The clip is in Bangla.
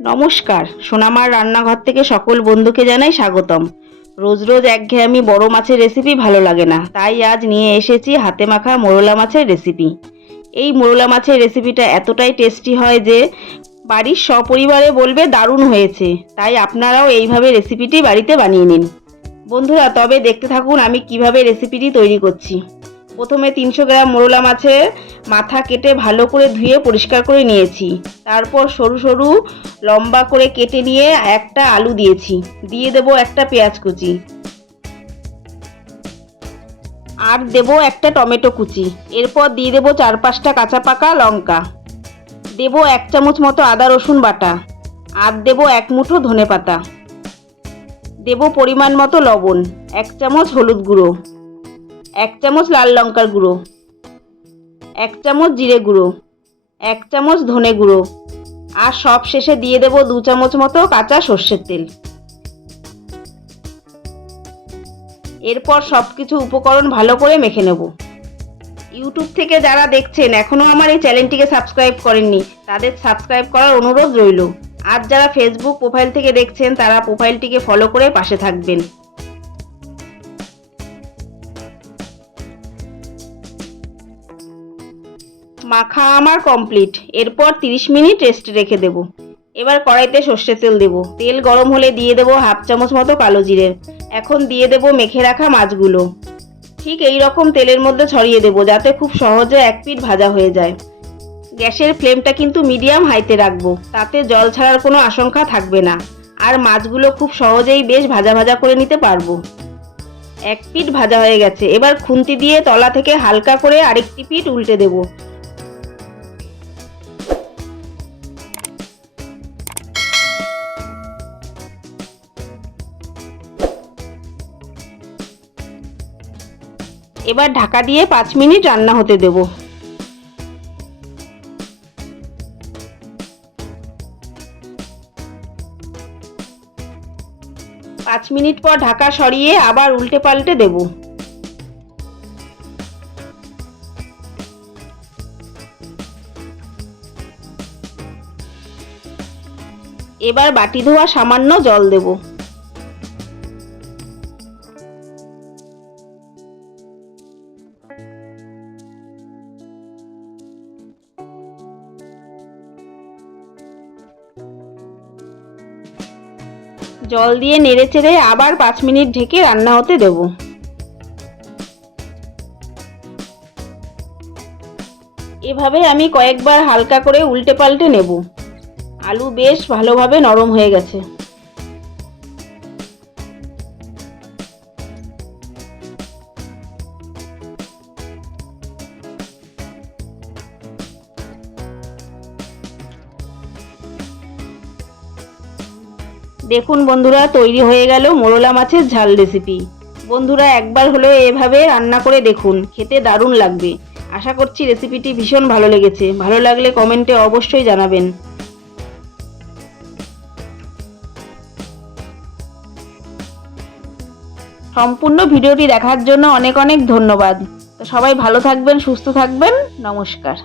নমস্কার, সোনামার রান্নাঘর থেকে সকল বন্ধুকে জানাই স্বাগতম। রোজ রোজ একঘেয়েমি বড় মাছের রেসিপি ভালো লাগে না, তাই আজ নিয়ে এসেছি হাতে মাখা মোরলা মাছের রেসিপি এই মোরলা মাছের রেসিপিটা এতটাই টেস্টি হয় যে, বাড়ির সপরিবারে বলবে দারুণ হয়েছে, তাই আপনারাও এইভাবে রেসিপিটি বাড়িতে বানিয়ে নিন। বন্ধুরা, তবে দেখতে থাকুন আমি কীভাবে রেসিপিটি তৈরি করছি। প্রথমে তিনশো গ্রাম মোরলা মাছের মাথা কেটে ভালো করে ধুয়ে পরিষ্কার করে নিয়েছি। তারপর সরু সরু লম্বা করে কেটে নিয়ে একটা আলু দিয়েছি। দিয়ে দেবো একটা পেঁয়াজ কুচি। আর দেব একটা টমেটো কুচি। এরপর দিয়ে দেবো চার পাঁচটা কাঁচা পাকা লঙ্কা। দেবো এক চামচ মতো আদা রসুন বাটা। আর দেবো এক মুঠো ধনে পাতা দেবো পরিমাণ মতো লবণ। এক চামচ হলুদ গুঁড়ো। এক চামচ লাল লঙ্কার গুঁড়ো, এক চামচ জিরে গুঁড়ো, এক চামচ ধনে গুঁড়ো, আর সব শেষে দিয়ে দেবো দু চামচ মতো কাঁচা সর্ষের তেল। এরপর সব কিছু উপকরণ ভালো করে মেখে নেব। ইউটিউব থেকে যারা দেখছেন এখনও আমার এই চ্যানেলটিকে সাবস্ক্রাইব করেননি, তাদের সাবস্ক্রাইব করার অনুরোধ রইল। আর যারা ফেসবুক প্রোফাইল থেকে দেখছেন, তারা প্রোফাইলটিকে ফলো করে পাশে থাকবেন। মাখা আমার কমপ্লিট এরপর 30 মিনিট রেস্টে রেখে দেব। এবার কড়াইতে সর্ষের তেল দেব। তেল গরম হলে দিয়ে দেব হাফ চামচ মতো কালো জিরে। এখন দিয়ে দেব মেখে রাখা মাছগুলো। ঠিক এই রকম তেলের মধ্যে ছড়িয়ে দেব যাতে খুব সহজে এক পিঠ ভাজা হয়ে যায়। গ্যাসের ফ্লেমটা কিন্তু মিডিয়াম হাইতে রাখব। তাতে জল ছাড়ার কোনো আশঙ্কা থাকবে না। আর মাছগুলো খুব সহজেই বেশ ভাজা ভাজা করে নিতে পারব। এক পিঠ ভাজা হয়ে গেছে। এবার খুন্তি দিয়ে তলা থেকে হালকা করে আরেকটি পিঠ উল্টে দেবো। এবার ঢাকা দিয়ে পাঁচ মিনিট রান্না হতে দেব। পাঁচ মিনিট পর ঢাকা সরিয়ে আবার উল্টে পাল্টে দেব। এবার বাটি ধোয়া সামান্য জল দেবো। জল দিয়ে নেড়ে চেড়ে আবার পাঁচ মিনিট ঢেকে রান্না হতে দেব। এভাবে আমি কয়েকবার হালকা করে উল্টে পাল্টে নেব। আলু বেশ ভালোভাবে নরম হয়ে গেছে। দেখুন বন্ধুরা, তৈরি হয়ে গেল মোরলা মাছের ঝাল রেসিপি বন্ধুরা, একবার হলেও এভাবে রান্না করে দেখুন, খেতে দারুণ লাগবে। আশা করছি রেসিপিটি ভীষণ ভালো লেগেছে। ভালো লাগলে কমেন্টে অবশ্যই জানাবেন। সম্পূর্ণ ভিডিওটি দেখার জন্য অনেক অনেক ধন্যবাদ। সবাই ভালো থাকবেন, সুস্থ থাকবেন। নমস্কার।